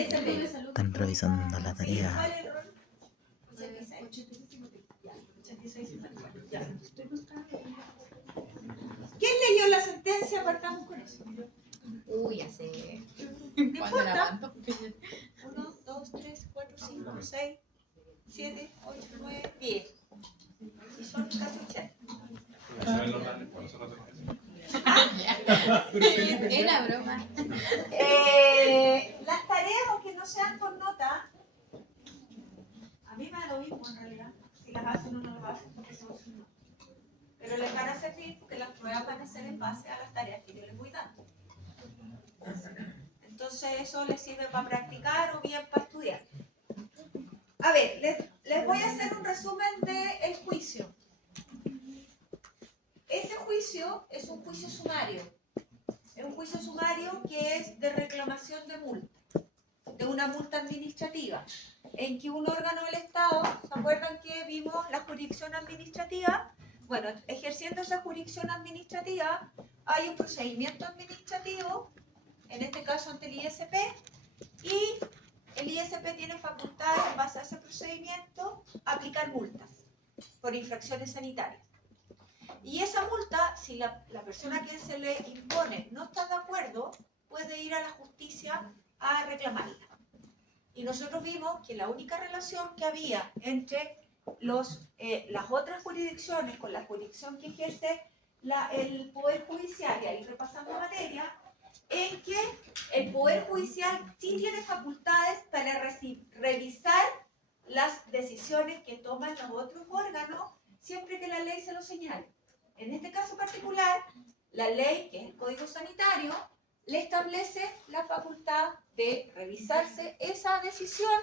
Están revisando la tarea. ¿Cuál error? 86. Ya. ¿Quién leyó la sentencia? Partamos con eso. Uy, ya sé. No ¿Cuándo la importa. mando? 1, 2, 3, 4, 5, 6, 7, 8, 9, 10. Y son casi 80. Era broma. Las tareas, aunque no sean con nota, a mí me da lo mismo en realidad, si las hacen o no las hacen, porque son sin nota. Pero les van a servir porque las pruebas van a ser en base a las tareas que yo les voy dando. Entonces eso les sirve para practicar o bien para estudiar. A ver, les voy a hacer un resumen del juicio. Ese juicio es un juicio sumario. Es un juicio sumario que es de reclamación de multa, de una multa administrativa, en que un órgano del Estado, ¿se acuerdan que vimos la jurisdicción administrativa? Bueno, ejerciendo esa jurisdicción administrativa, hay un procedimiento administrativo, en este caso ante el ISP, y el ISP tiene facultad, en base a ese procedimiento, aplicar multas por infracciones sanitarias. Y esa multa, si la persona a quien se le impone no está de acuerdo, puede ir a la justicia a reclamarla. Y nosotros vimos que la única relación que había entre las otras jurisdicciones con la jurisdicción que ejerce el Poder Judicial, y ahí repasando materia, en que el Poder Judicial sí tiene facultades para revisar las decisiones que toman los otros órganos siempre que la ley se lo señale. En este caso particular, la ley, que es el Código Sanitario, le establece la facultad de revisarse esa decisión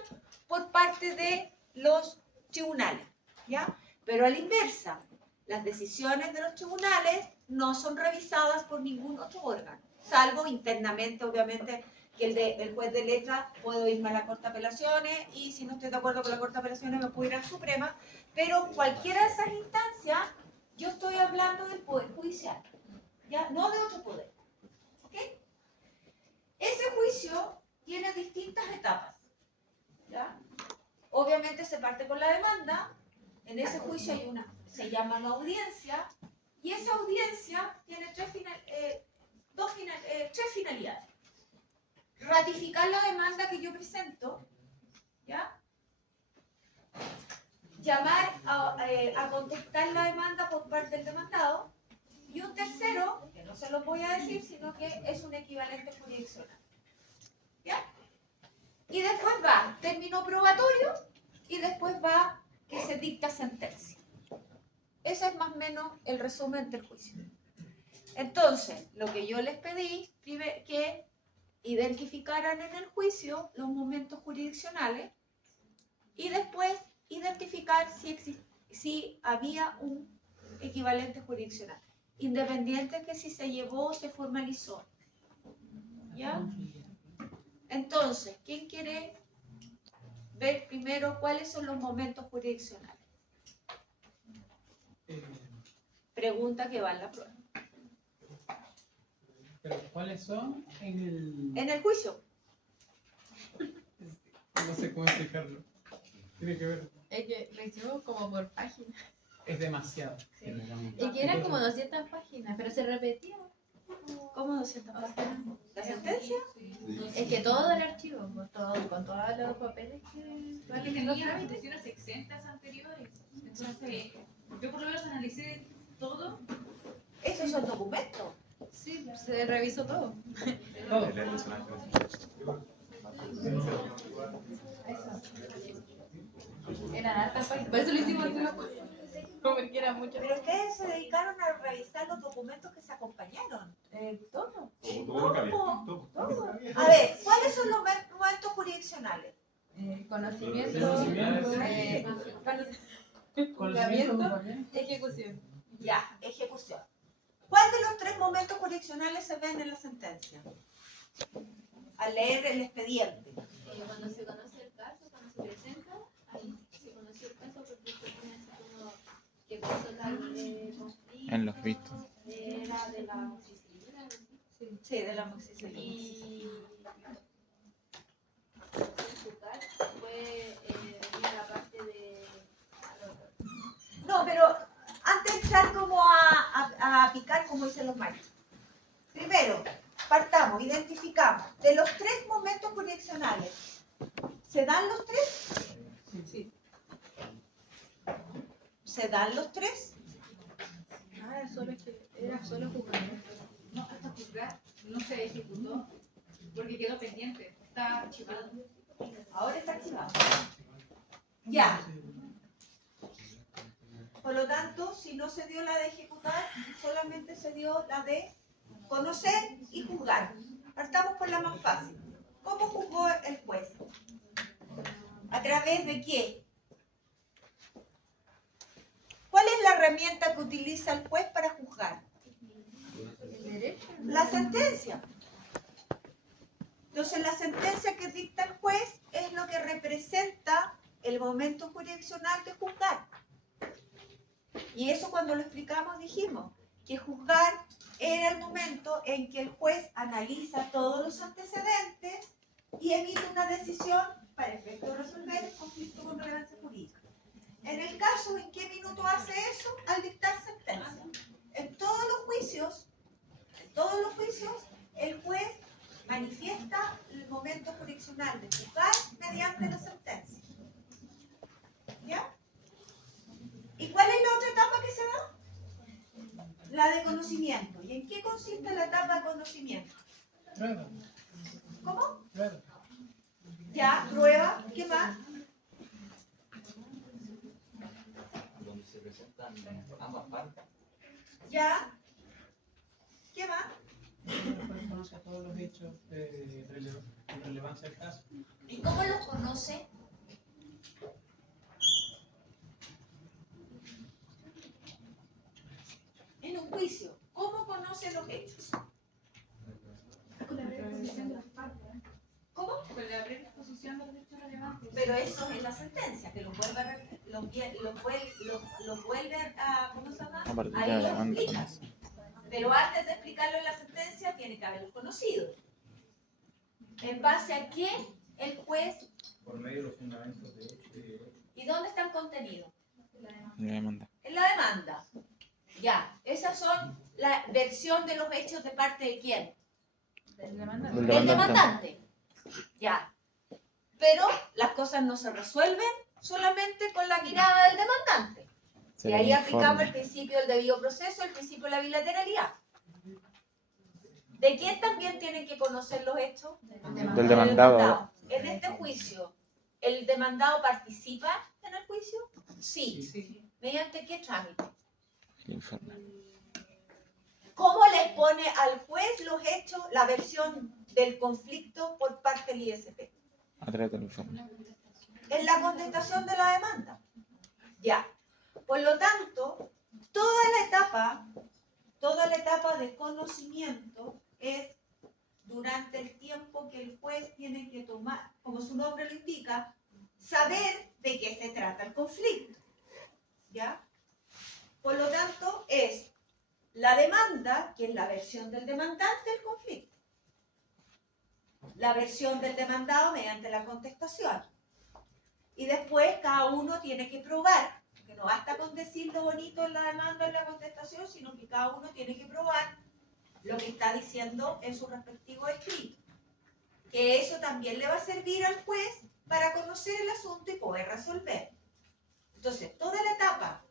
por parte de los tribunales, ¿ya? Pero a la inversa, las decisiones de los tribunales no son revisadas por ningún otro órgano, salvo internamente, obviamente, que el juez de letra puedo irme a la Corte de Apelaciones y si no estoy de acuerdo con la Corte de Apelaciones me puedo ir a la Suprema, pero cualquiera de esas instancias, yo estoy hablando del Poder Judicial, ¿ya? No de otro poder. ¿Ok? Ese juicio tiene distintas etapas, ¿ya? Obviamente se parte con la demanda, en ese juicio hay se llama una audiencia, y esa audiencia tiene tres finalidades. Ratificar la demanda que yo presento, ¿ya? Llamar a contestar la demanda por parte del demandado, y un tercero, que no se los voy a decir, sino que es un equivalente jurisdiccional. ¿Ya? Y después va término probatorio y después va que se dicta sentencia. Ese es más o menos el resumen del juicio. Entonces, lo que yo les pedí, que identificaran en el juicio los momentos jurisdiccionales y después identificar si había un equivalente jurisdiccional, independiente que si se llevó o se formalizó. ¿Ya? Entonces, ¿quién quiere ver primero cuáles son los momentos jurisdiccionales? Pregunta que va en la prueba. ¿Pero cuáles son en el juicio? No sé cómo explicarlo. Tiene que ver. Es que lo hicimos como por página. Es demasiado. Sí. Y que eran como 200 páginas, pero se repetía. ¿Cómo 200 páginas? ¿La sentencia? Es que todo el archivo, con todos los papeles que tenía instituciones exentas anteriores. Entonces, yo por lo menos analicé todo. ¿Esos son documentos? Sí, se revisó todo. Eran hartas páginas. Por eso lo hicimos como que era mucho. Pero ustedes se dedicaron a revisar los documentos que se acompañaron. Todo. Todo. A ver, ¿cuáles son los momentos jurisdiccionales? Conocimiento, juzgamiento, ejecución. Ya, ejecución. ¿Cuál de los tres momentos jurisdiccionales se ven en la sentencia? Al leer el expediente. Cuando se conoce el caso, cuando se presenta, ahí se conoció el caso porque se pone así como que pasó tal conflicto. En los vistos. Era de la moxicidad. Sí, de la moxicidad. Y como dicen los maestros. Primero, partamos, identificamos. De los 3 momentos jurisdiccionales, ¿se dan los 3? Sí. ¿Se dan los 3? Ah, era solo jugar. No, hasta juzgar no se ejecutó porque quedó pendiente. Está archivado. Ahora está activado. Ya. Por lo tanto, si no se dio la de ejecutar, solamente se dio la de conocer y juzgar. Partamos por la más fácil. ¿Cómo juzgó el juez? ¿A través de qué? ¿Cuál es la herramienta que utiliza el juez para juzgar? La sentencia. Entonces, la sentencia que dicta el juez es lo que representa el momento jurisdiccional de juzgar. Y eso cuando lo explicamos dijimos que juzgar era el momento en que el juez analiza todos los antecedentes y emite una decisión para efecto de resolver el conflicto con relevancia jurídica. En el caso, ¿en qué minuto hace eso? Al dictar sentencia. En todos los juicios, el juez manifiesta el momento jurisdiccional de juzgar mediante la sentencia. ¿Ya? ¿Y cuál es la otra etapa que se da? La de conocimiento. ¿Y en qué consiste la etapa de conocimiento? Prueba. ¿Cómo? Prueba. Ya, prueba. ¿Qué más? Donde se presentan ambas partes. Ya. ¿Qué más? El juez conoce todos los hechos de relevancia del caso. ¿Y cómo los conoce? En un juicio, ¿cómo conoce los hechos? Con la predisposición de las partes. ¿Cómo? Con la predisposición de los hechos relevantes. Pero eso es la sentencia, que los vuelve a, ¿cómo se llama? Ahí los explica. Pero antes de explicarlo en la sentencia, tiene que haberlos conocido. ¿En base a qué el juez? Por medio de los fundamentos de hecho y derecho. ¿Y dónde están contenidos? La demanda. En la demanda. Ya, esas son la versión de los hechos de parte de quién? Del demandante. Del Del demandante. Ya. Pero las cosas no se resuelven solamente con la mirada del demandante. Se Y le ahí aplicamos informa. el principio del debido proceso, el principio de la bilateralidad. ¿De quién también tienen que conocer los hechos? Del demandado. En este juicio, ¿el demandado participa en el juicio? Sí. ¿Mediante qué trámite? El informe. ¿Cómo le expone al juez los hechos, la versión del conflicto por parte del ISP? A través del informe. En la contestación de la demanda. Ya. Por lo tanto, toda la etapa de conocimiento es durante el tiempo que el juez tiene que tomar, como su nombre lo indica, saber de qué se trata el conflicto. ¿Ya? Por lo tanto, es la demanda, que es la versión del demandante del conflicto. La versión del demandado mediante la contestación. Y después cada uno tiene que probar, que no basta con decir lo bonito en la demanda o en la contestación, sino que cada uno tiene que probar lo que está diciendo en su respectivo escrito. Que eso también le va a servir al juez para conocer el asunto y poder resolver. Entonces, toda la etapa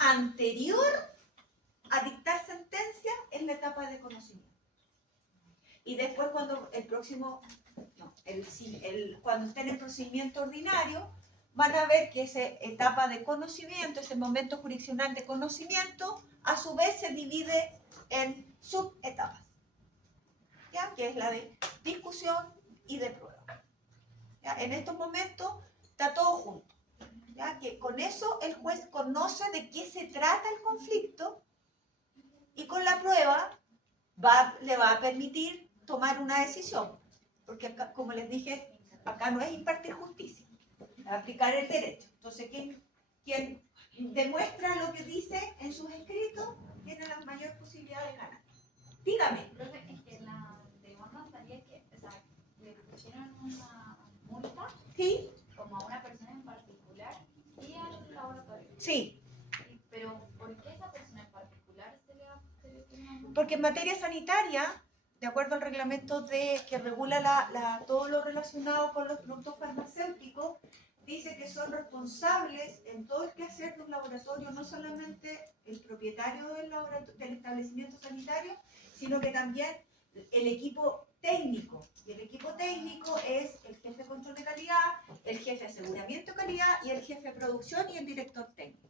anterior a dictar sentencia es la etapa de conocimiento. Y después cuando cuando estén en procedimiento ordinario, van a ver que esa etapa de conocimiento, ese momento jurisdiccional de conocimiento, a su vez se divide en subetapas, ¿ya? Que es la de discusión y de prueba. ¿Ya? En estos momentos está todo junto. ¿Ya? Que con eso el juez conoce de qué se trata el conflicto y con la prueba le va a permitir tomar una decisión. Porque acá, como les dije, acá no es impartir justicia, es aplicar el derecho. Entonces, quien demuestra lo que dice en sus escritos tiene la mayor posibilidad de ganar. Dígame. Profe, es que la demanda estaría que, o sea, le pusieron una multa ¿Sí? como a una persona en particular y al laboratorio. Sí. Pero ¿por qué esa persona en particular se le pone una multa? Porque en materia sanitaria, de acuerdo al reglamento que regula todo lo relacionado con los productos farmacéuticos, dice que son responsables en todo el quehacer de un laboratorio, no solamente el propietario del establecimiento sanitario, sino que también el equipo técnico. Y el equipo técnico es el jefe de control de calidad, el jefe de aseguramiento de calidad y el jefe de producción y el director técnico.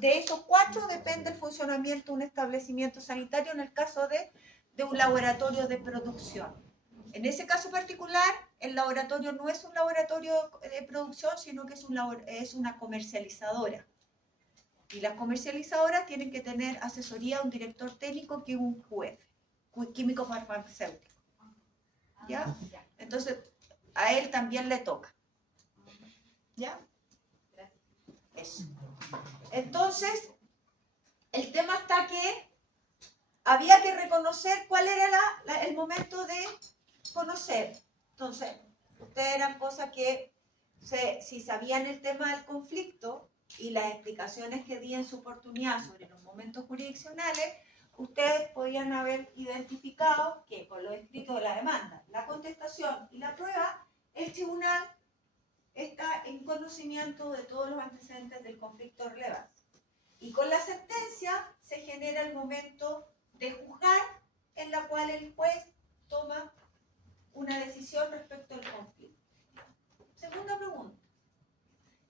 De esos 4 depende el funcionamiento de un establecimiento sanitario en el caso de un laboratorio de producción. En ese caso particular, el laboratorio no es un laboratorio de producción, sino que es una comercializadora. Y las comercializadoras tienen que tener asesoría de un director técnico que es un QF, químico farmacéutico. ¿Ya? Entonces, a él también le toca. ¿Ya? Eso. Entonces, el tema está que había que reconocer cuál era el momento de conocer. Entonces, ustedes eran cosas que, si sabían el tema del conflicto y las explicaciones que di en su oportunidad sobre los momentos jurisdiccionales, ustedes podían haber identificado que con los escritos de la demanda, la contestación y la prueba, el tribunal está en conocimiento de todos los antecedentes del conflicto de relevancia. Y con la sentencia se genera el momento de juzgar, en la cual el juez toma una decisión respecto al conflicto. Segunda pregunta.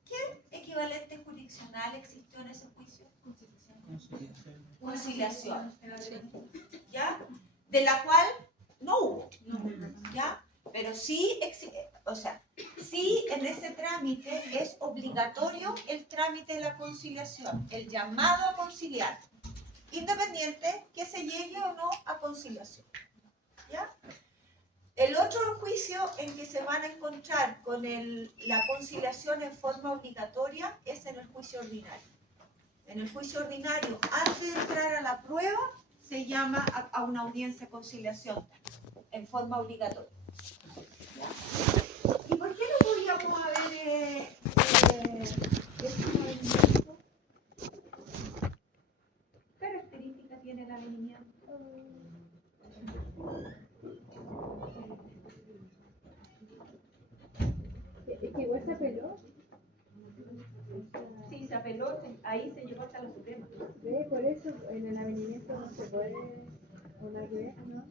¿Qué equivalente jurisdiccional existió en ese juicio? Conciliación. ¿Ya? De la cual no hubo. ¿Ya? Pero sí, sí en ese trámite es obligatorio el trámite de la conciliación, el llamado a conciliar, independiente que se llegue o no a conciliación. ¿Ya? El otro juicio en que se van a encontrar con la conciliación en forma obligatoria es en el juicio ordinario. En el juicio ordinario, antes de entrar a la prueba, se llama a una audiencia de conciliación en forma obligatoria. ¿Ya? ¿Y por qué no podíamos haber hecho un avenimiento? ¿Qué característica tiene el avenimiento? Es que igual se apeló. Sí, se apeló, ahí se llevó hasta la Suprema. Por eso en el avenimiento no se puede una que ver, ¿no?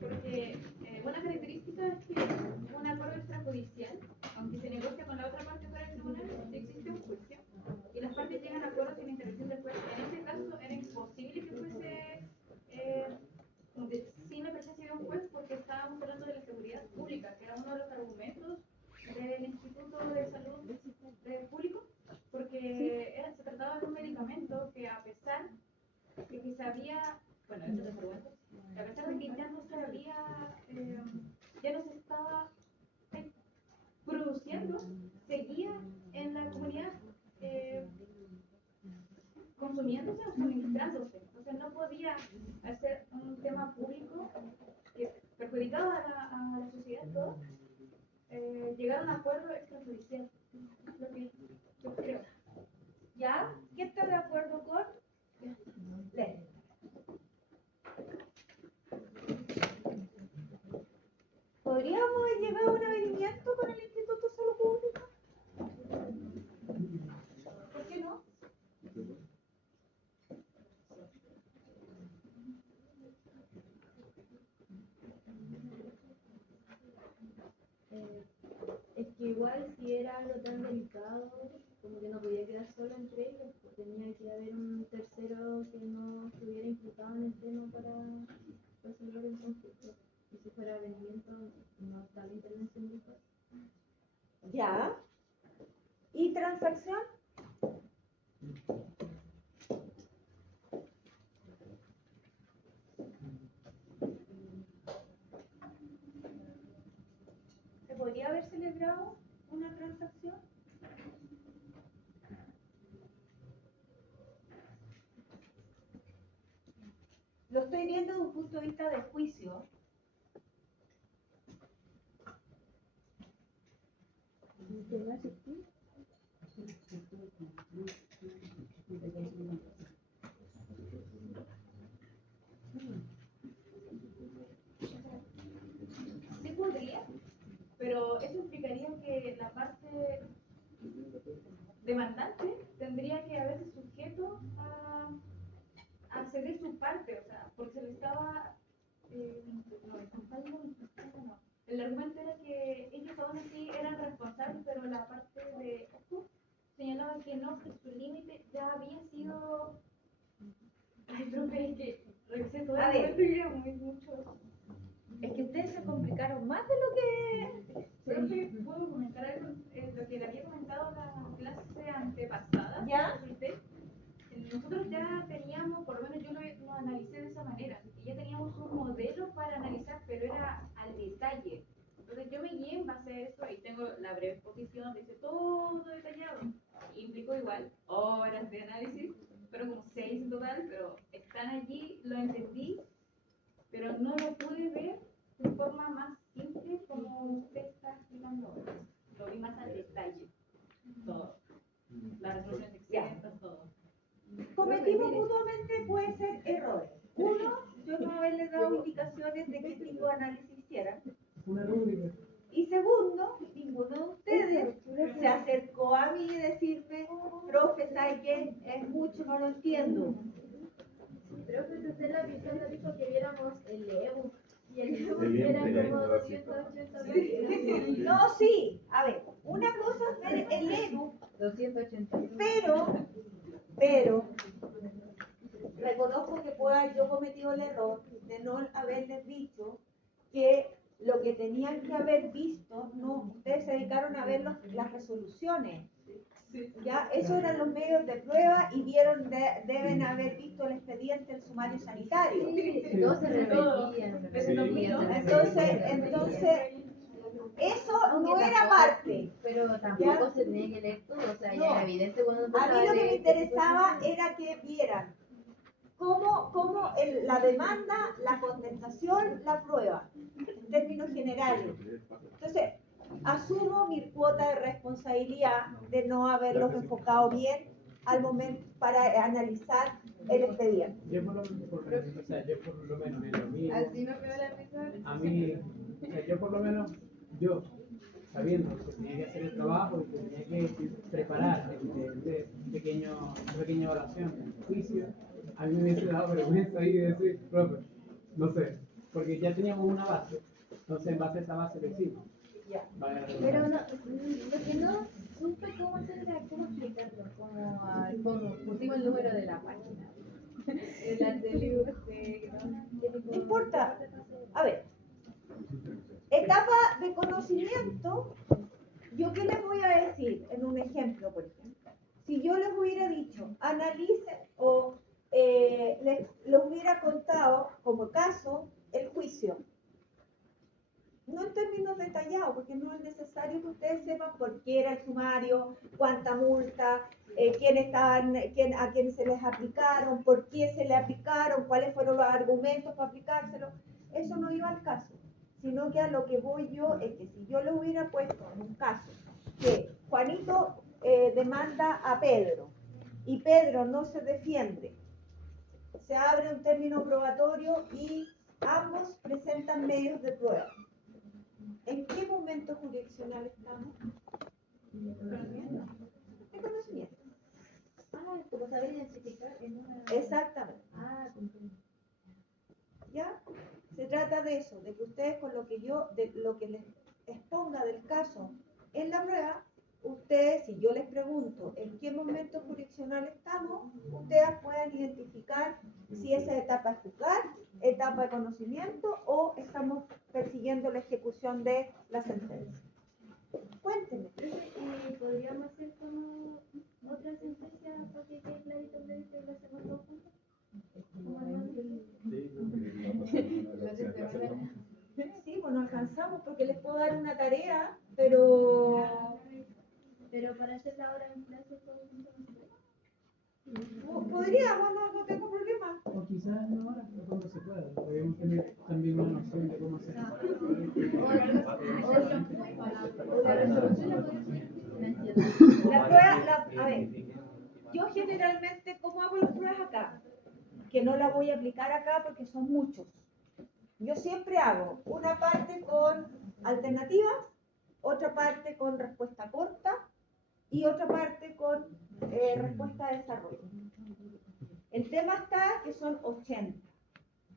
Porque una característica es que un acuerdo extrajudicial, aunque se negocia con la otra parte fuera del tribunal, existe un juicio y las partes llegan a acuerdos sin intervención del juez. En este caso era imposible que fuese sin la presencia de un juez porque estábamos hablando de la seguridad pública, que era uno de los argumentos del Instituto de Salud Público, porque se trataba de un medicamento que a pesar de que se había, bueno, estos dos argumentos, a pesar de que ya no se había, ya no se estaba produciendo, seguía en la comunidad consumiéndose o suministrándose. O sea, no podía hacer un tema público que perjudicaba a la sociedad toda, llegar a un acuerdo extrajudicial. Es lo que yo creo. ¿Ya? ¿Quién está de acuerdo con? Ley. ¿Podríamos haber llegado a un avenimiento con el Instituto de Salud Pública? ¿Por qué no? Es que igual si era algo tan delicado, como que no podía quedar solo entre ellos, pues tenía que haber un tercero que no estuviera implicado en el tema para resolver el conflicto. Y si fuera avenimiento, no está la intervención del juez. ¿Ya? ¿Y transacción? ¿Se podría haber celebrado una transacción? Lo estoy viendo desde un punto de vista de juicio. ¿Que no existía? demandante tendría que haberse sujeto a ceder su parte, o sea, porque se le estaba... no. El argumento era que ellos aún así eran responsables, pero la parte de Ojo señalaba que no, que su límite ya había sido... Ay, profe, es que revisé todo el A ver. argumento y era muy mucho. Es que ustedes se complicaron más de lo que... Profe, ¿puedo comentar algo? Lo que le había comentado la clase antepasada. ¿Ya? Nosotros ya teníamos, por lo menos yo lo analicé de esa manera, que ya teníamos un modelo para analizar, pero era al detalle. Entonces yo me guié en base a eso y tengo la breve exposición donde dice todo detallado. Implicó igual horas de análisis, pero como 6 en total, pero están allí, lo entendí, pero no lo pude ver de forma más simple como usted está explicando ahora. Lo vi más al detalle, todo. Las resoluciones exentas, todo. Cometimos mutuamente, puede ser errores. Uno, yo no haberle dado indicaciones de qué tipo de análisis hicieran. Una rúbrica. Y segundo, ninguno de ustedes se acercó a mí y decirme, profe, ¿sabe qué? Es mucho, no lo entiendo. Creo que usted en la visión nos dijo que viéramos el EBU. Y el EBU El era EBU, como el 280 páginas. No, sí, a ver, una cosa es ver el ebook, 280. pero reconozco que puedo haber yo cometido el error de no haberles dicho que lo que tenían que haber visto, no, ustedes se dedicaron a ver las resoluciones. Ya, esos eran los medios de prueba y vieron, deben haber visto el expediente, el sumario sanitario. Todo se repetían. Entonces, eso no era parte. Pero tampoco se tenía que leer todo, o sea, ya No. era evidente cuando A empezaba mí lo que me leer interesaba era que vieran cómo la demanda, la contestación, la prueba, en términos generales. Entonces, asumo mi cuota de responsabilidad de no haberlos enfocado bien al momento para analizar el expediente. Yo por lo menos en lo mío, Así no quedó la risa. a mí, o sea, yo por lo menos, yo, sabiendo que tenía que hacer el trabajo y que tenía que preparar este pequeña evaluación, el juicio, a mí me hubiese dado vergüenza ahí de decir, profe, no sé, porque ya teníamos una base, entonces en base a esa base lo hicimos. Ya. Pero no, lo que no supe cómo hacer era cómo explicarlo, como pusimos el número de la página. El libro No importa. A ver, etapa de conocimiento, ¿yo qué les voy a decir? En un ejemplo, por ejemplo. Si yo les hubiera dicho, analicen o les hubiera contado como caso el juicio. No en términos detallados, porque no es necesario que ustedes sepan por qué era el sumario, cuánta multa, a quién se les aplicaron, por qué se le aplicaron, cuáles fueron los argumentos para aplicárselo. Eso no iba al caso, sino que a lo que voy yo es que si yo le hubiera puesto en un caso que Juanito demanda a Pedro y Pedro no se defiende, se abre un término probatorio y ambos presentan medios de prueba. ¿En qué momento jurisdiccional estamos? De conocimiento. Ah, como saber identificar en una... Exactamente. Ah, comprendo. ¿Ya? Se trata de eso, de que ustedes con lo que les exponga del caso en la prueba, ustedes, si yo les pregunto en qué momento jurisdiccional estamos, ustedes puedan identificar si esa etapa es juzgar, etapa de conocimiento o estamos persiguiendo la ejecución de la sentencia. Cuéntenme. ¿Y podríamos hacer como otra sentencia para que quede clarito en vez de lo hacemos todos juntos? Como Sí, bueno, alcanzamos porque les puedo dar una tarea, pero para hacerla ahora en clase todos juntos. podríamos, no tengo problema. O quizás no ahora, pero cuando se pueda, podemos tener también una noción de cómo hacer. La resolución la podemos hacer La prueba, a ver, yo generalmente, ¿cómo hago las pruebas acá? Que no la voy a aplicar acá porque son muchos. Yo siempre hago una parte con alternativas, otra parte con respuesta corta y otra parte con respuesta de desarrollo. El tema está que son 80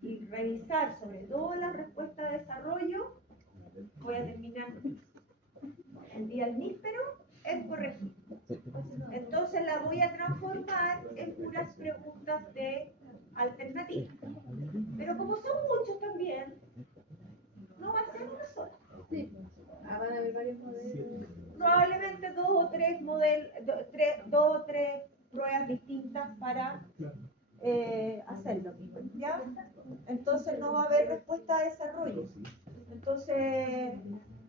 y revisar sobre todo la respuesta de desarrollo, voy a terminar el día del níspero, es corregir. Entonces la voy a transformar en puras preguntas de alternativa. Pero como son muchos también, no va a ser una sola. Sí. Van a haber varios modelos. Probablemente dos o tres pruebas distintas para hacerlo. ¿Ya? Entonces no va a haber respuesta de desarrollo. Entonces,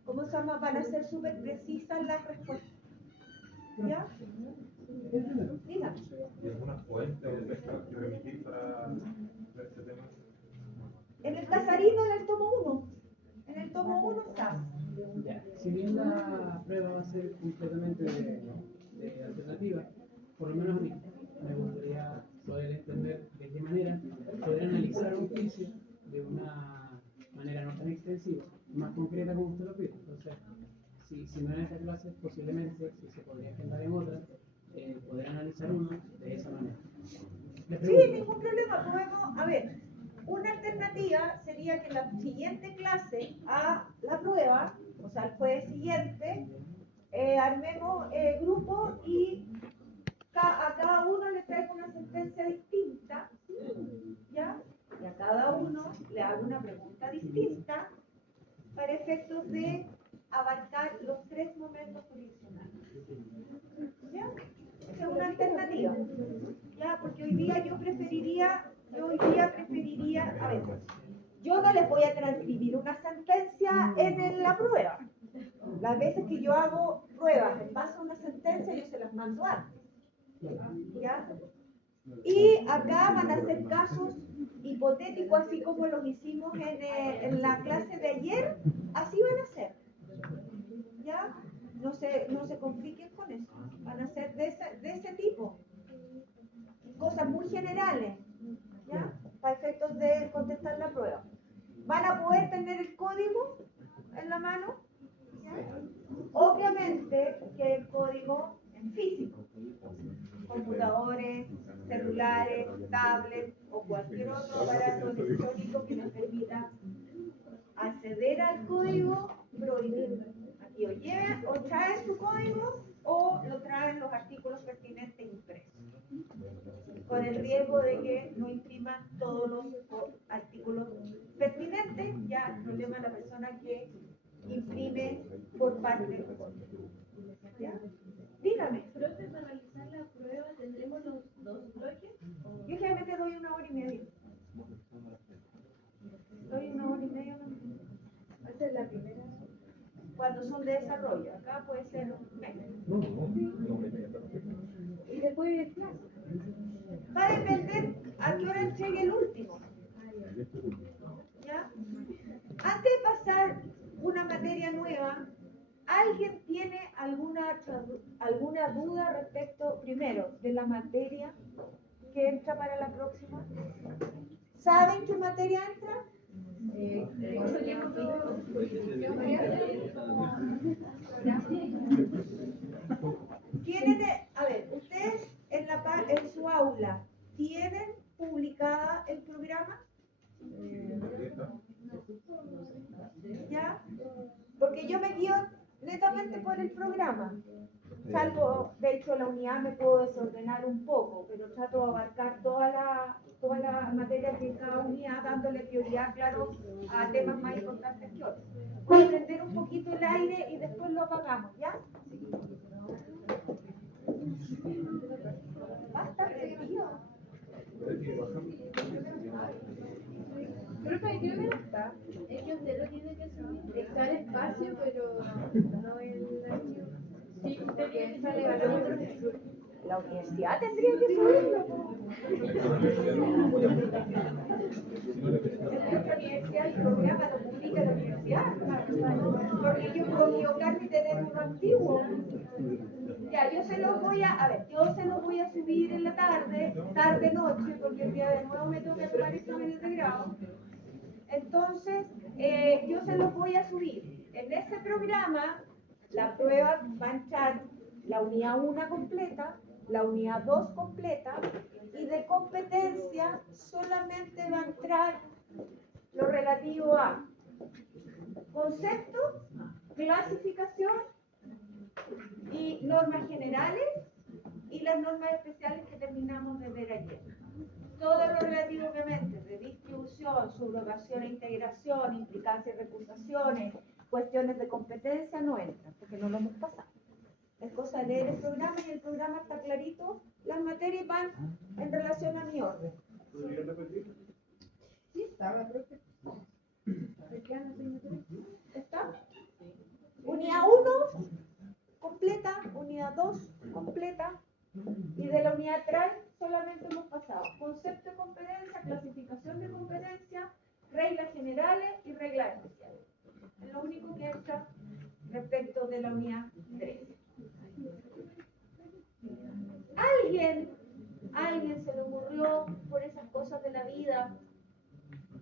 ¿cómo se llama? Van a ser súper precisas las respuestas. ¿Ya? Dígame. ¿Y alguna fuente o texto que remitir para ver este tema? En el Casarino, en el tomo 1. En el tomo 1 está. Ya. Si bien la prueba va a ser completamente de alternativa, por lo menos a mí me gustaría poder entender de qué manera poder analizar un juicio de una manera no tan extensiva, más concreta como usted lo pide. Entonces, si no en esta clase, posiblemente, si se podría agendar en otra, poder analizar uno de esa manera. Sí, ningún problema. Podemos, a ver, una alternativa sería que la siguiente clase a la prueba, o sea, el jueves siguiente, armemos grupo y a cada uno le traigo una sentencia distinta, ¿ya? Y a cada uno le hago una pregunta distinta para efectos de abarcar los 3 momentos jurisdiccionales. ¿Ya? Esa es una alternativa. ¿Ya? Porque hoy día preferiría, a ver, yo no les voy a transcribir una sentencia en la prueba. Las veces que yo hago pruebas en base a una sentencia, yo se las mando antes. ¿Ya? Y acá van a ser casos hipotéticos, así como los hicimos en la clase de ayer, así van a ser. ¿Ya? No se compliquen con eso. Van a ser de ese tipo. Cosas muy generales, ¿ya? Para efectos de contestar la prueba. Van a poder tener el código en la mano, ¿ya? Obviamente que el código en físico. Computadores, celulares, tablets o cualquier otro aparato electrónico que nos permita acceder al código prohibido. Aquí o traen su código o lo traen los artículos pertinentes impresos, con el riesgo de que no impriman todos los artículos pertinentes, ya el problema de la persona que imprime por parte del código. ¿Ya? Dígame. Profe, para realizar la prueba, ¿tendremos los 2 bloques? Yo generalmente doy 1 hora y media. Doy 1 hora y media. Esta es la primera. Cuando son de desarrollo, acá puede ser menos. Y después de clase. Va a depender a qué hora entregue el último. ¿Ya? Antes de pasar una materia nueva, ¿alguien tiene alguna duda respecto, primero, de la materia que entra para la próxima? ¿Saben qué materia entra? A ver, ustedes en su aula, ¿tienen publicada el programa? ¿Ya? Porque yo me guío netamente por el programa. Salvo, de hecho, la unidad me puedo desordenar un poco, pero trato de abarcar toda la materia de cada unidad, dándole prioridad, claro, a temas más importantes que otros. Voy a prender un poquito el aire y después lo apagamos, ¿ya? Basta frío. Profe, creo que no está. Es que usted lo tiene que subir. Está el espacio, pero no el archivo. Sí, usted tiene que sale valor. La universidad tendría que subirlo. La universidad, el programa lo publica la universidad. Porque yo puedo equivocarme y tener uno antiguo. Ya, yo se los voy a subir en la tarde-noche, porque el día de nuevo me toca tomar exámenes de grado. Entonces, yo se los voy a subir. En ese programa, la prueba va a entrar la unidad 1 completa, la unidad 2 completa, y de competencia solamente va a entrar lo relativo a concepto, clasificación y normas generales y las normas especiales que terminamos de ver ayer. Todo lo relativo, obviamente, de distribución, subrogación e integración, implicancias y recusaciones, cuestiones de competencia no entran, porque no lo hemos pasado. Es cosa de leer el programa y el programa está clarito, las materias van en relación a mi orden. ¿Podría repetir? Sí, estaba, profe. ¿Está? Unidad 1 completa, unidad 2 completa, y de la unidad 3 solamente hemos pasado concepto de competencia, clasificación de competencia, reglas generales y reglas especiales. Es lo único que entra respecto de la unidad 3. ¿Alguien se le ocurrió por esas cosas de la vida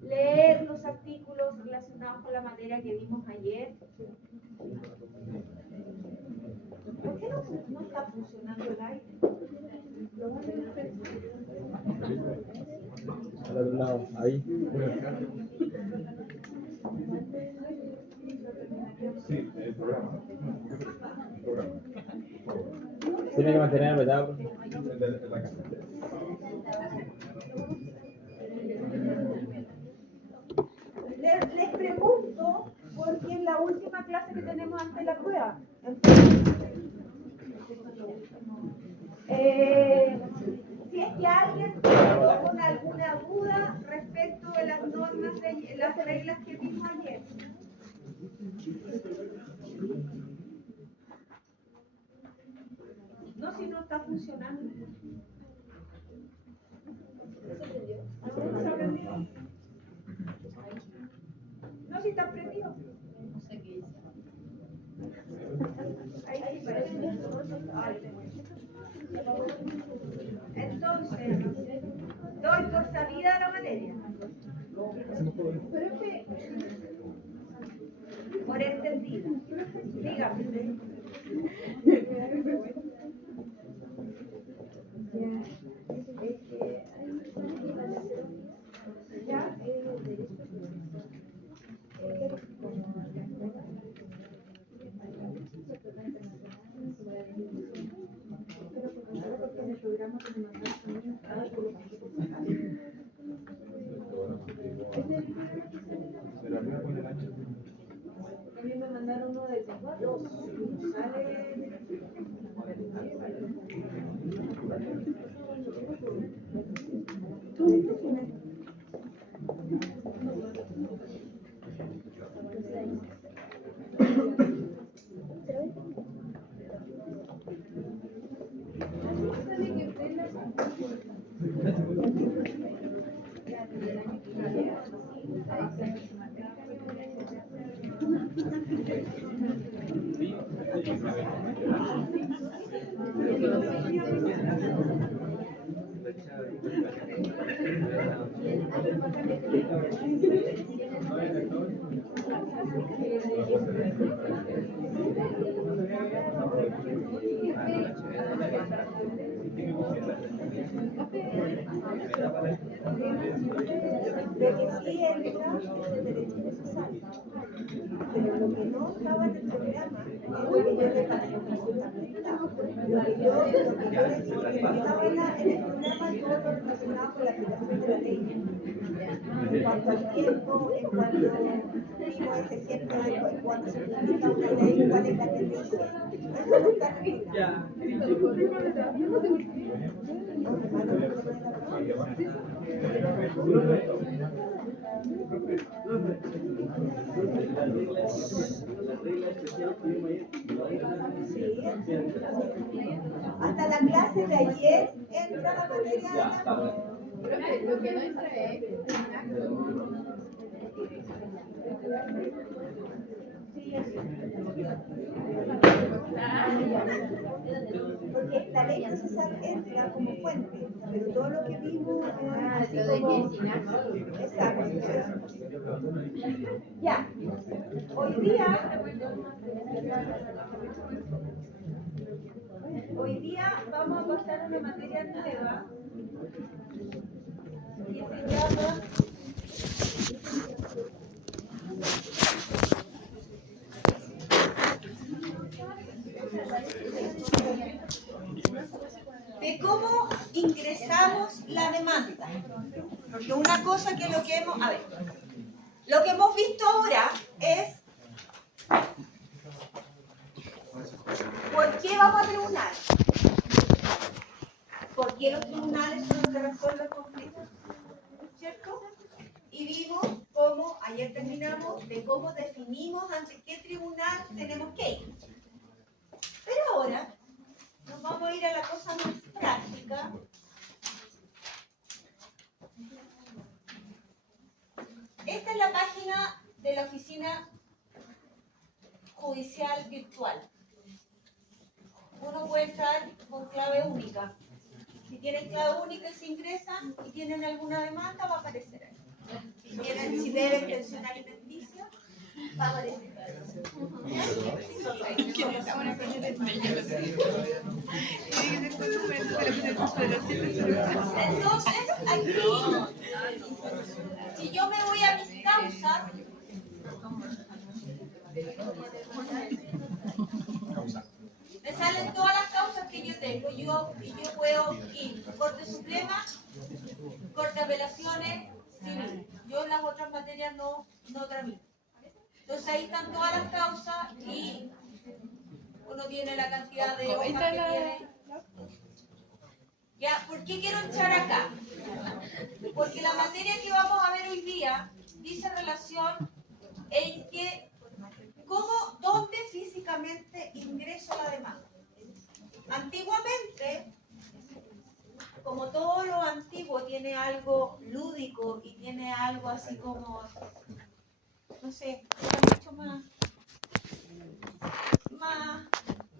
leer los artículos relacionados con la materia que vimos ayer? ¿Por qué no está funcionando el aire? Al otro lado, ahí. Sí, el programa. Tiene que mantener apretado. La casa. Les pregunto porque es la última clase que tenemos antes de la prueba. Entonces, si es que alguien quedó con alguna duda respecto de las normas, las reglas que vimos ayer. No, si no está funcionando. ¿No se aprendió? No, si está prendido. No sé qué hice. Ahí sí parece. Entonces, doy por sabida la materia. Profe, Por entendida. Dígame. ¿Ya? a mí me mandaron uno del 2. De que sí entra el derecho necesario. Pero lo que no estaba en el programa es lo que yo le pasé. Lo que yo le dije que estaba en el programa todo lo relacionado con la aplicación de la ley. En cuanto al tiempo, en cuanto vimos ese ejemplo de cuando se publica una ley, cuál es la que rige, eso no está en el hasta la clase de ayer entra la materia de la Profe, lo que no entra es porque la ley procesal entra como fuente, pero todo lo que vimos así lo de como... que sinapsis. Exacto. Ya. Hoy día Hoy día vamos a pasar una materia nueva que se llama de cómo ingresamos la demanda. Porque una cosa que lo que hemos visto ahora es ¿por qué vamos a tribunal? ¿Por qué los tribunales son los que resuelven conflictos? ¿Cierto? Y vimos cómo, ayer terminamos, de cómo definimos ante qué tribunal tenemos que ir. Pero ahora nos vamos a ir a la cosa más práctica. Esta es la página de la oficina judicial virtual. Uno puede entrar con clave única. Si tienen clave única y se ingresan y tienen alguna demanda, va a aparecer ahí. Si deben pensión alimenticia, va a aparecer ahí. Entonces, aquí, si yo me voy a mis causas, me salen todas las causas que yo tengo. Y yo puedo ir Corte Suprema, Corte de Apelaciones, civil. Yo en las otras materias no tramito. Entonces ahí están todas las causas y uno tiene la cantidad de hojas que tiene. Ya, ¿por qué quiero echar acá? Porque la materia que vamos a ver hoy día dice relación en que dónde físicamente ingreso la demanda. Antiguamente, como todo lo antiguo tiene algo lúdico y tiene algo así como, no sé, era mucho más,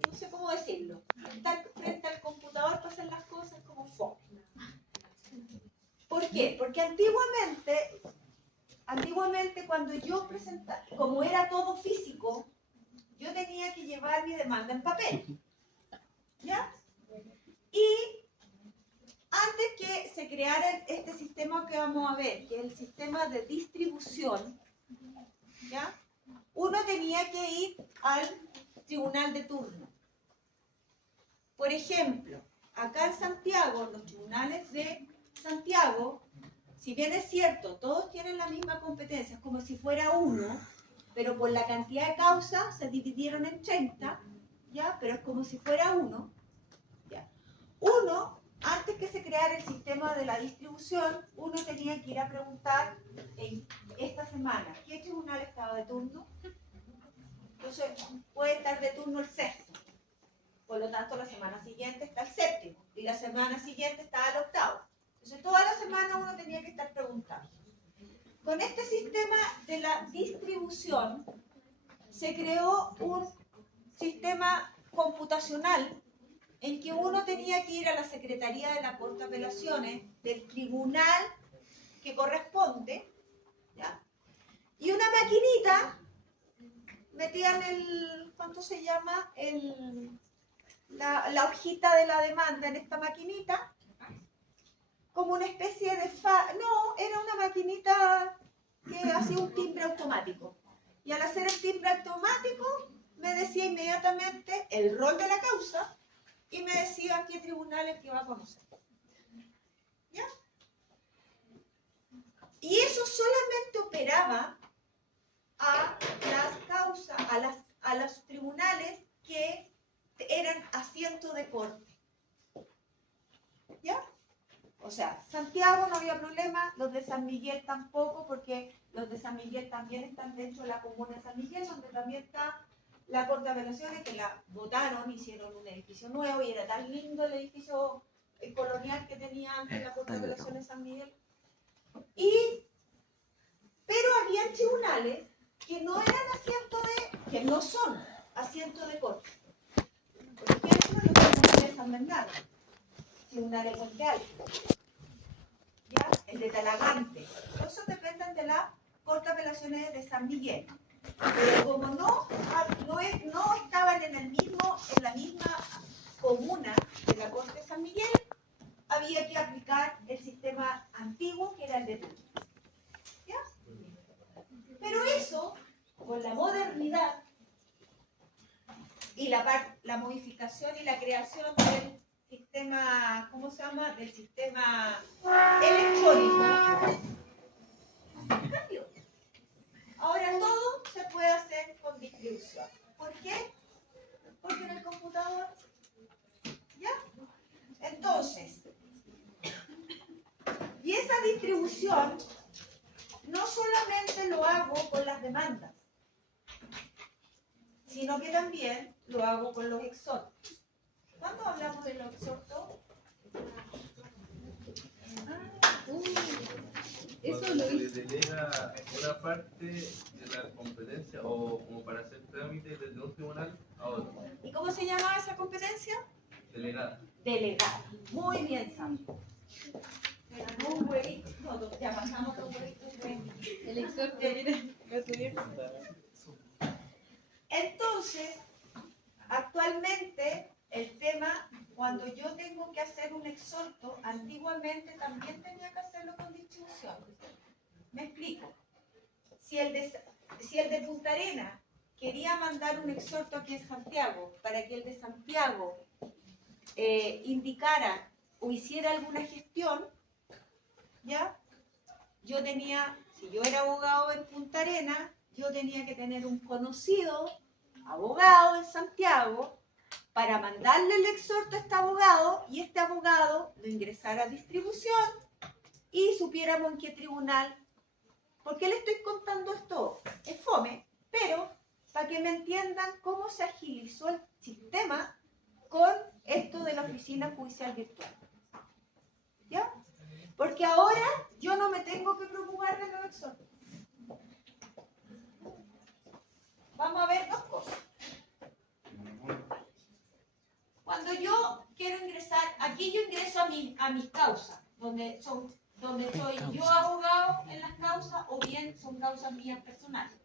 no sé cómo decirlo. Estar frente al computador para hacer las cosas como fome. ¿Por qué? Porque antiguamente cuando yo presentaba, como era todo físico, yo tenía que llevar mi demanda en papel. ¿Ya? Y antes que se creara este sistema que vamos a ver, que es el sistema de distribución, ¿ya? Uno tenía que ir al tribunal de turno. Por ejemplo, acá en Santiago, los tribunales de Santiago, si bien es cierto, todos tienen la misma competencia, es como si fuera uno, pero por la cantidad de causas se dividieron en 30, ¿ya? Pero es como si fuera uno, ¿ya? Uno, antes que se creara el sistema de la distribución, uno tenía que ir a preguntar en esta semana, ¿qué tribunal estaba de turno? Entonces, puede estar de turno el sexto. Por lo tanto, la semana siguiente está el séptimo. Y la semana siguiente está el octavo. Entonces, toda la semana uno tenía que estar preguntando. Con este sistema de la distribución, se creó un sistema computacional en que uno tenía que ir a la Secretaría de la Corte de Apelaciones del tribunal que corresponde, ¿ya? Y una maquinita metían ¿cuánto se llama? La hojita de la demanda en esta maquinita, como una especie de no, era una maquinita que hacía un timbre automático. Y al hacer el timbre automático, me decía inmediatamente el rol de la causa y me decía qué tribunales que iba a conocer. ¿Ya? Y eso solamente operaba a las causas, a los tribunales que eran asientos de corte. ¿Ya? O sea, Santiago no había problema, los de San Miguel tampoco, porque los de San Miguel también están dentro de la comuna de San Miguel, donde también está la Corte de Apelaciones, que la votaron, hicieron un edificio nuevo y era tan lindo el edificio colonial que tenía antes la Corte de Apelaciones de San Miguel. Pero había tribunales que no eran que no son asientos de corte. Por ejemplo, los tribunales de San Bernardo, tribunal de Puente Alto, ¿ya? El de Talagante. Esos dependen de la Corte de Apelaciones de San Miguel. Pero como no estaban en la misma comuna de la Corte de San Miguel, había que aplicar el sistema antiguo que era el de turno. ¿Ya? Pero eso, con la modernidad y la modificación y la creación del sistema, ¿cómo se llama? Del sistema electrónico, cambió. Ahora todo se puede hacer con distribución. ¿Por qué? Porque en el computador, ¿ya? Entonces, y esa distribución no solamente lo hago con las demandas, sino que también lo hago con los exhortos. ¿Cuándo hablamos de los exhortos? Eso Cuando lo se le hice. delega una parte de la competencia o como para hacer trámite desde un tribunal a otro. ¿Y cómo se llama esa competencia? Delegada. Delegada. Muy bien, Santo. Pero no un huevito, no, ya pasamos los huevitos de... El exhorto, mira, va a subir. Entonces, actualmente el tema, cuando yo tengo que hacer un exhorto, antiguamente también tenía que hacerlo con distribución. Me explico. Si el de Punta Arenas quería mandar un exhorto aquí en Santiago, para que el de Santiago indicara o hiciera alguna gestión, ¿ya? Yo tenía, si yo era abogado en Punta Arenas, yo tenía que tener un conocido abogado en Santiago para mandarle el exhorto a este abogado y este abogado lo ingresara a distribución y supiéramos en qué tribunal. ¿Por qué le estoy contando esto? Es fome, pero para que me entiendan cómo se agilizó el sistema con esto de la oficina judicial virtual. ¿Ya? Porque ahora yo no me tengo que preocupar de los exhortos. Vamos a ver dos cosas. Cuando yo quiero ingresar, aquí yo ingreso a mis causas, donde soy yo abogado en las causas o bien son causas mías personales.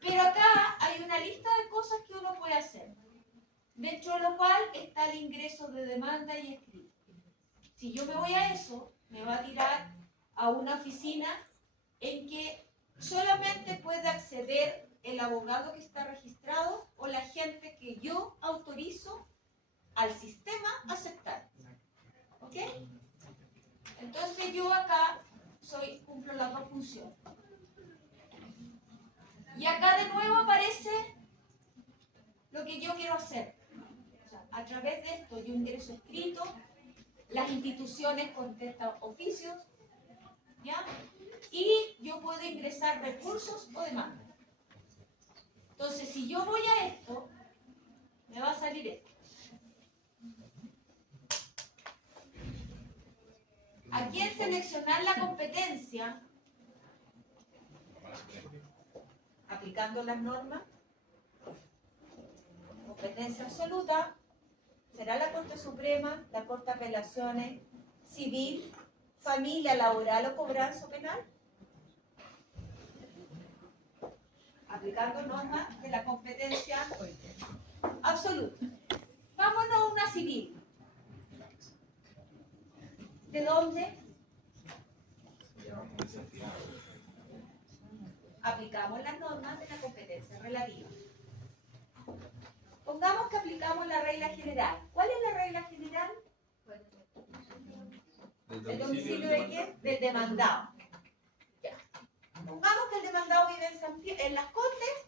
Pero acá hay una lista de cosas que uno puede hacer, dentro de lo cual está el ingreso de demanda y escrito. Si yo me voy a eso, me va a tirar a una oficina en que solamente puede acceder el abogado que está registrado o la gente que yo autorizo al sistema a aceptar. ¿Ok? Entonces yo acá cumplo las dos funciones. Y acá de nuevo aparece lo que yo quiero hacer. O sea, a través de esto yo ingreso escrito, las instituciones contestan oficios, ¿ya? Y yo puedo ingresar recursos o demandas. Entonces, si yo voy a esto, me va a salir esto. Aquí en seleccionar la competencia, aplicando las normas, competencia absoluta, será la Corte Suprema, la Corte de Apelaciones, Civil, Familia, Laboral o Cobranza Penal. Aplicando normas de la competencia absoluta. Vámonos a una civil. ¿De dónde? Aplicamos las normas de la competencia relativa. Pongamos que aplicamos la regla general. ¿Cuál es la regla general? ¿El domicilio de quién? Del demandado. Ya. Pongamos que el demandado vive en Las Condes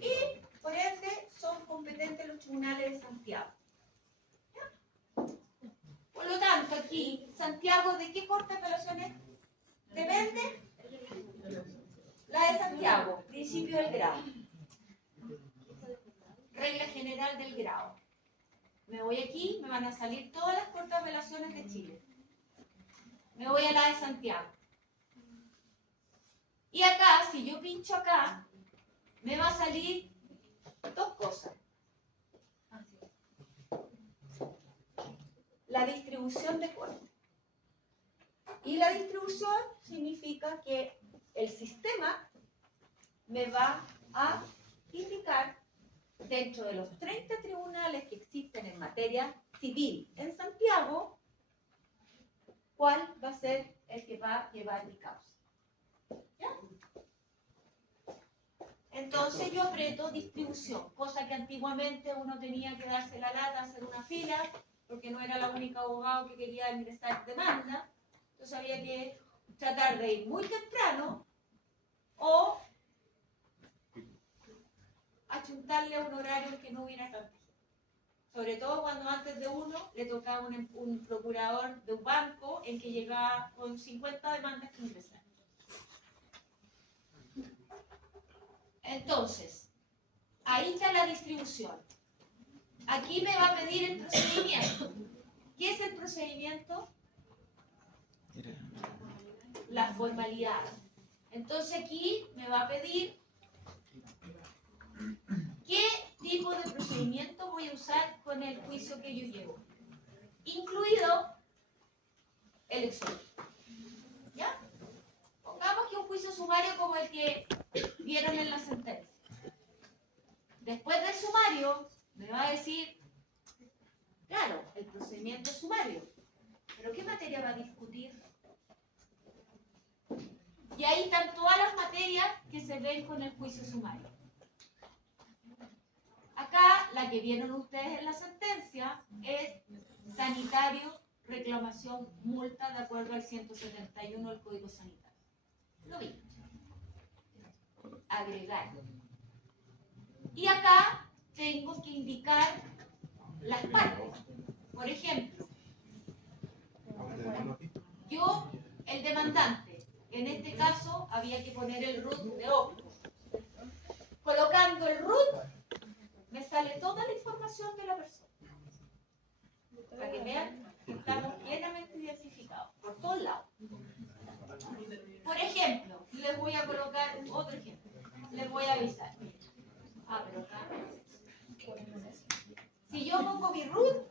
y, por ende, son competentes los tribunales de Santiago. ¿Ya? Por lo tanto, aquí, Santiago, ¿de qué corte de apelaciones depende? La de Santiago, principio del grado. Regla general del grado. Me voy aquí, me van a salir todas las cortes de apelaciones de Chile. Me voy a la de Santiago. Y acá, si yo pincho acá, me va a salir dos cosas. La distribución de corte. Y la distribución significa que el sistema me va a indicar dentro de los 30 tribunales que existen en materia civil en Santiago, ¿cuál va a ser el que va a llevar mi causa? ¿Ya? Entonces yo aprieto distribución, cosa que antiguamente uno tenía que darse la lata, hacer una fila, porque no era la única abogado que quería ingresar demanda. Entonces había que tratar de ir muy temprano o achuntarle a un horario en que no hubiera tanta gente. Sobre todo cuando antes de uno le tocaba un procurador de un banco en que llegaba con 50 demandas que ingresar. Entonces, ahí está la distribución. Aquí me va a pedir el procedimiento. ¿Qué es el procedimiento? La formalidad. Entonces aquí me va a pedir qué tipo de procedimiento voy a usar con el juicio que yo llevo, incluido el exhorto. ¿Ya? Pongamos que un juicio sumario como el que vieron en la sentencia. Después del sumario me va a decir, claro, el procedimiento es sumario, pero ¿qué materia va a discutir? Y ahí están todas las materias que se ven con el juicio sumario. Acá, la que vieron ustedes en la sentencia es sanitario, reclamación, multa de acuerdo al 171 del Código Sanitario. Lo vi. Agregar. Y acá tengo que indicar las partes. Por ejemplo, yo, el demandante, en este caso había que poner el root de OPCO. Colocando el root, me sale toda la información de la persona. Para que vean que estamos plenamente identificados, por todos lados. Por ejemplo, les voy a colocar otro ejemplo. Les voy a avisar. Pero acá. Si yo pongo mi root,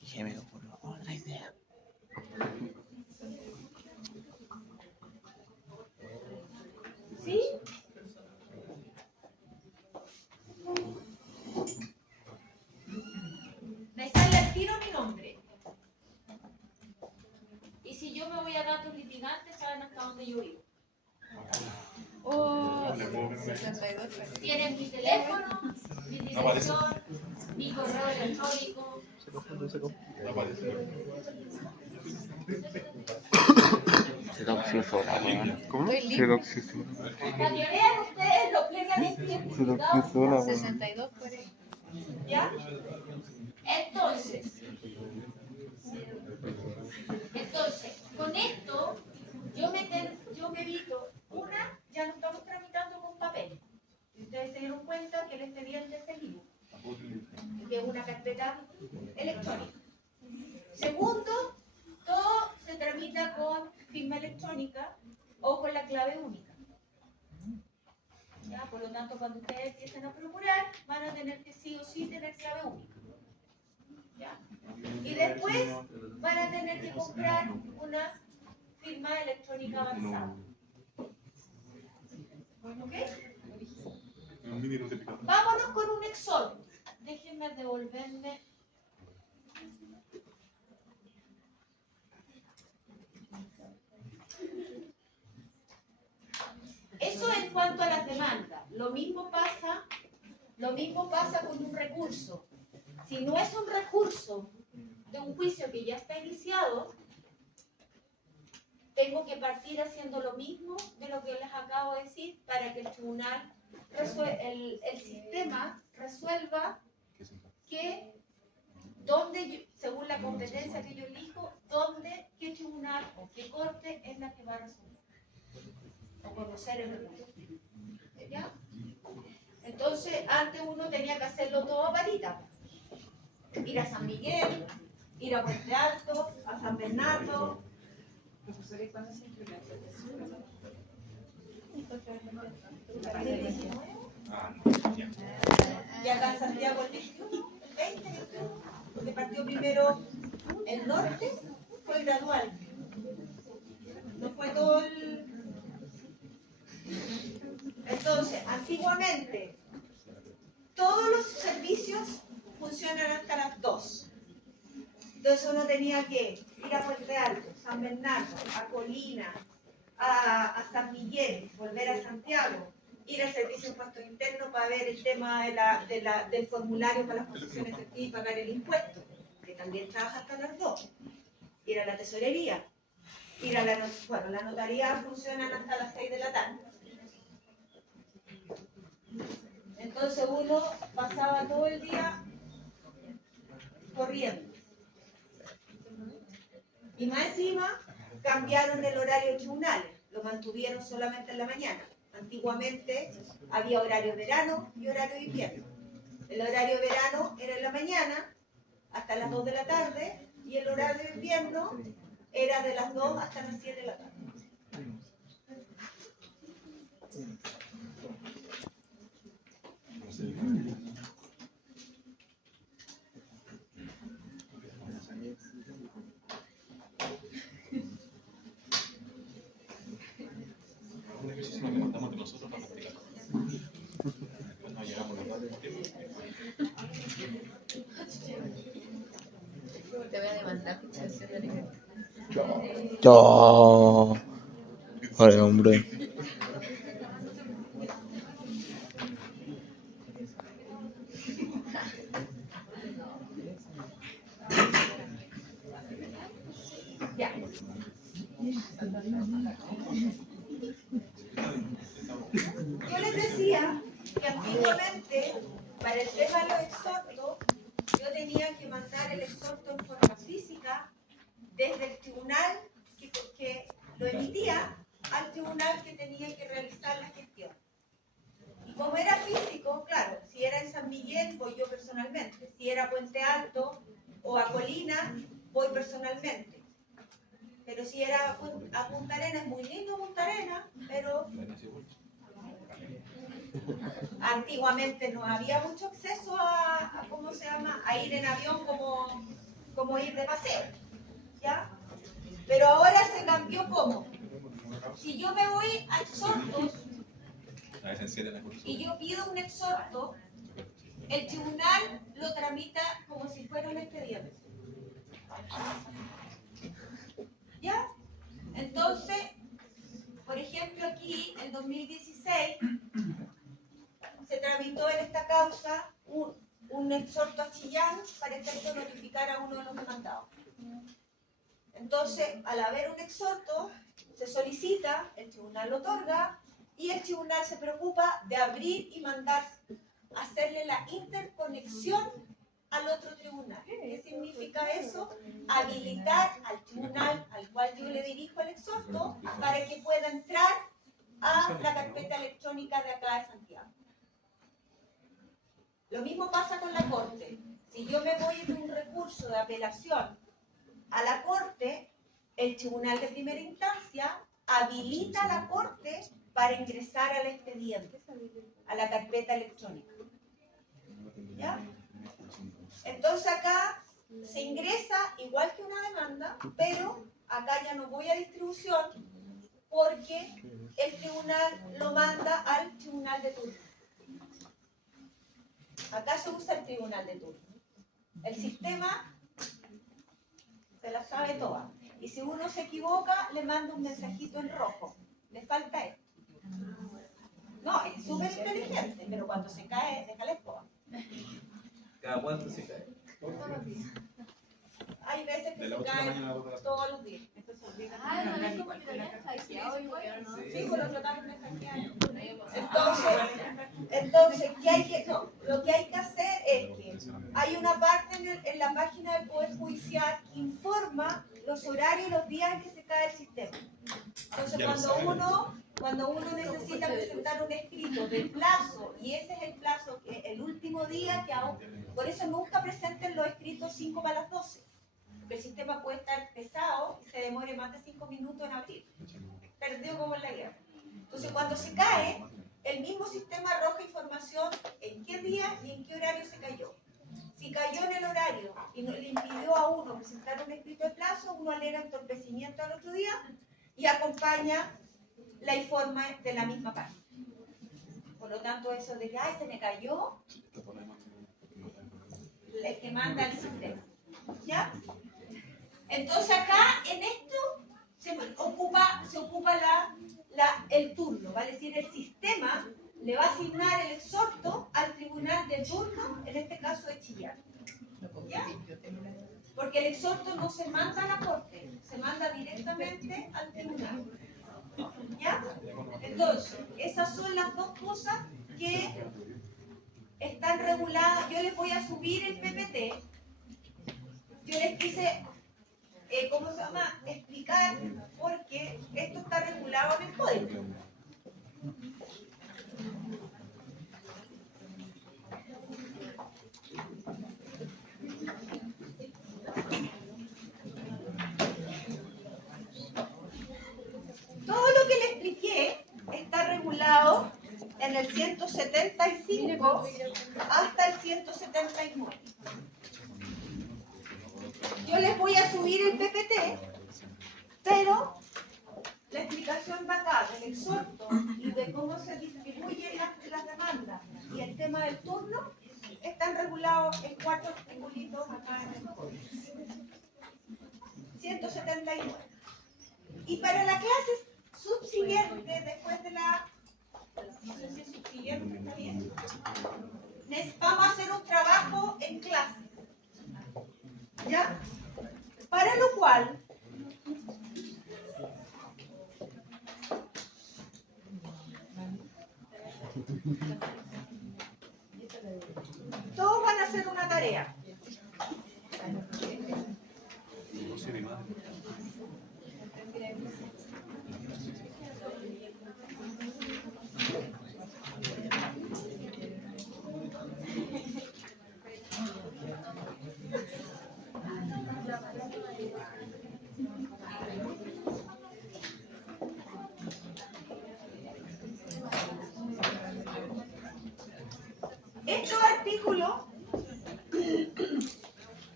Dije, me ocurrió otra idea. ¿sí? Me sale al tiro mi nombre. Y si yo me voy a datos litigantes, saben hasta dónde yo vivo. Oh, 62. Tienen mi teléfono, mi dirección, mi correo electrónico. Se toxizó la weón. ¿Cómo? Se toxizó. La teoría de ustedes lo plenamente identificado. 62 por ahí. ¿Ya? Entonces, con esto, yo me evito, una, ya no estamos tramitando con papel. Y ustedes se dieron cuenta que el expediente es el libro, que es una carpeta electrónica. Segundo, todo se tramita con firma electrónica o con la clave única. ¿Ya? Por lo tanto, cuando ustedes empiecen a procurar, van a tener que sí o sí tener clave única. ¿Ya? Y después van a tener que comprar una firma electrónica avanzada. ¿Ok? Vámonos con un exhorto. Déjenme devolverme. Eso en cuanto a las demandas. Lo mismo pasa con un recurso. Si no es un recurso de un juicio que ya está iniciado, tengo que partir haciendo lo mismo de lo que les acabo de decir para que el tribunal, el sistema resuelva que según la competencia que yo elijo, qué tribunal o qué corte es la que va a resolver o conocer el recurso. ¿Ya? Entonces, antes uno tenía que hacerlo todo a varita. Ir a San Miguel, ir a Puente Alto, a San Bernardo. Y acá en Santiago el 21, el 20, porque partió primero El norte fue gradual. No fue todo el... Entonces, antiguamente, todos los servicios funcionan hasta las 2. Entonces uno tenía que ir a Puente Alto, San Bernardo, a Colina, a San Miguel, volver a Santiago, ir al Servicio de Impuestos Internos para ver el tema del formulario para las posiciones efectivas y pagar el impuesto, que también trabaja hasta las 2. Ir a la tesorería, ir a la notaría funcionan hasta las 6 de la tarde. Entonces uno pasaba todo el día corriendo. Y más encima cambiaron el horario de tribunales, lo mantuvieron solamente en la mañana. Antiguamente había horario de verano y horario de invierno. El horario de verano era en la mañana hasta las 2 de la tarde y el horario de invierno era de las 2 hasta las 7 de la tarde. Un ejercicio que mandamos de nosotros para practicar. Cuando llegamos los dos al mismo tiempo. Te voy a demandar por extensión de libertad. Yo. Joder, hombre. Ya. Yo les decía que antiguamente, para el tema de los exhortos, yo tenía que mandar el exhorto en forma física desde el tribunal que lo emitía al tribunal que tenía que realizar la gestión. Y como era físico, claro, si era en San Miguel, voy yo personalmente. Si era Puente Alto o a Colina, voy personalmente. Pero si era a Punta Arenas, es muy lindo Punta Arenas, pero antiguamente no había mucho acceso a ¿cómo se llama? A ir en avión como ir de paseo, ¿ya? Pero ahora se cambió ¿cómo? Si yo me voy a exhortos y yo pido un exhorto, el tribunal lo tramita como si fuera un expediente. ¿Ya? Entonces, por ejemplo, aquí, en 2016, se tramitó en esta causa un exhorto a Chillán para efecto notificar a uno de los demandados. Entonces, al haber un exhorto, se solicita, el tribunal lo otorga y el tribunal se preocupa de abrir y mandar, hacerle la interconexión al otro tribunal. ¿Qué significa eso? Habilitar al tribunal al cual yo le dirijo el exhorto para que pueda entrar a la carpeta electrónica de acá de Santiago. Lo mismo pasa con la Corte. Si yo me voy en un recurso de apelación a la Corte, el tribunal de primera instancia habilita a la Corte para ingresar al expediente, a la carpeta electrónica. ¿Ya? Entonces acá se ingresa igual que una demanda, pero acá ya no voy a distribución porque el tribunal lo manda al tribunal de turno. Acá se usa el tribunal de turno. El sistema se la sabe toda. Y si uno se equivoca, le manda un mensajito en rojo. Le falta esto. No, es súper inteligente, pero cuando se cae, deja la escoba. ¿Cada cuánto se cae? Hay veces que se caen todos los días. Ah, no es como que lo habían hackeado igual. Sí, pues lo trataron de hackear. Entonces, ¿qué hay que, no, lo que hay que hacer es que hay una parte en la página del Poder Judicial que informa los horarios y los días en que se cae el sistema. Entonces, cuando uno necesita presentar un escrito de plazo, y ese es el plazo, el último día que aún, por eso nunca presenten los escritos 5 para las 12. Porque el sistema puede estar pesado y se demore más de 5 minutos en abrir. Perdió como en la guerra. Entonces, cuando se cae, el mismo sistema arroja información en qué día y en qué horario se cayó. Si cayó en el horario y no le impidió a uno presentar un escrito de plazo, uno alega entorpecimiento al otro día y acompaña la informa de la misma página. Por lo tanto, eso de que, ay, se me cayó, el que manda el sistema. ¿Ya? Entonces acá, en esto, se ocupa el turno, va a decir el sistema le va a asignar el exhorto al tribunal de turno, en este caso de Chillán. ¿Ya? Porque el exhorto no se manda a la corte, se manda directamente al tribunal. ¿Ya? Entonces, esas son las dos cosas que están reguladas. Yo les voy a subir el PPT. Yo les quise, ¿cómo se llama? Explicar porque esto está regulado en el código. Todo lo que le expliqué está regulado en el 175 hasta el 179. Yo les voy a subir el PPT, pero la explicación va acá del exhorto y de cómo se distribuyen las demandas y el tema del turno están regulados en 4 artículos acá en el código. 179. Y para la clase subsiguiente, después de la... No sé si es subsiguiente, ¿está bien? Vamos a hacer un trabajo en clase. ¿Ya? Para lo cual... todos van a hacer una tarea.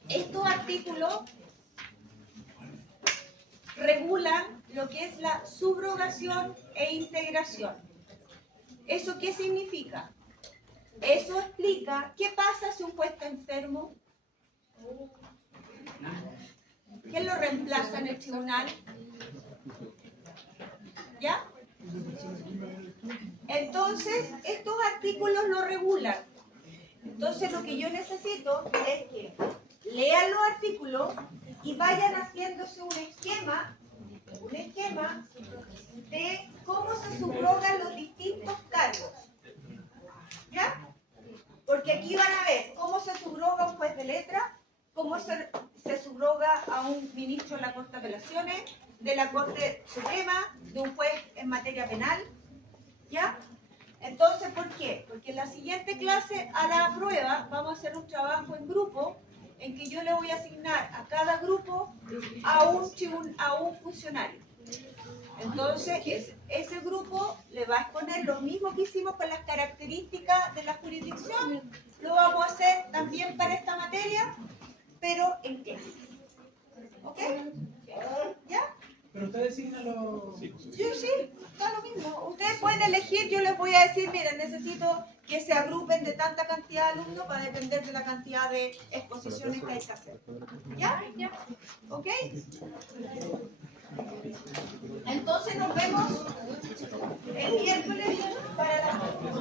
Estos artículos regulan lo que es la subrogación e integración. ¿Eso qué significa? Eso explica qué pasa si un juez está enfermo. ¿Quién lo reemplaza en el tribunal? ¿Ya? Entonces, estos artículos lo regulan. Entonces, lo que yo necesito es que lean los artículos y vayan haciéndose un esquema de cómo se subrogan los distintos cargos. ¿Ya? Porque aquí van a ver cómo se subroga un juez de letra, cómo se subroga a un ministro de la Corte de Apelaciones, de la Corte Suprema, de un juez en materia penal. ¿Ya? Entonces, ¿por qué? Porque en la siguiente clase, a la prueba, vamos a hacer un trabajo en grupo en que yo le voy a asignar a cada grupo a un funcionario. Entonces, ese grupo le va a exponer lo mismo que hicimos con las características de la jurisdicción. Lo vamos a hacer también para esta materia, pero en clase. ¿Ok? ¿Ya? Pero usted designa los... Sí, está lo mismo. Ustedes pueden elegir, yo les voy a decir, miren, necesito que se agrupen de tanta cantidad de alumnos para depender de la cantidad de exposiciones que hay que hacer. ¿Ya? ¿Ok? Entonces nos vemos el miércoles.